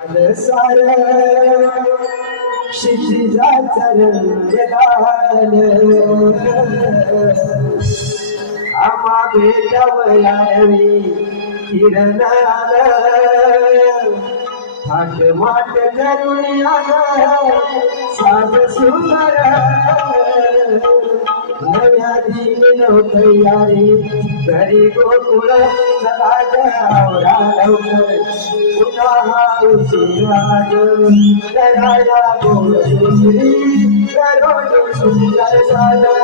सार क्षितिजाचा रंग लाल आम्हा भेटवयावी किरण थाट माट करून साध सुंदर नव्या दिन तयारी घरी गोकुळ आवरा लवकर पुन्हा उशिराज कराया गोड दुसरी करो सुंदर झालं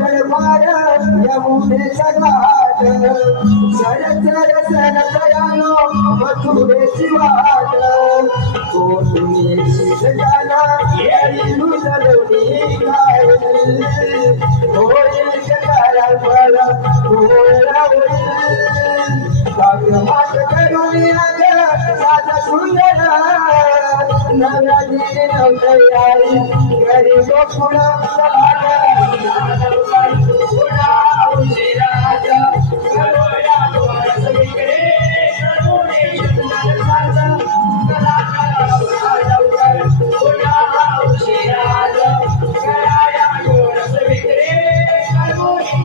दरबार यमुनेचा घाट सरसर सरसयानो मथुरेची वाट कोठुनी जाना येई लुजलुनी काय होईल जगाला बळा होळा कागमात करून साधा सुंदर नव्या दिन तयारी घरी गोकुळ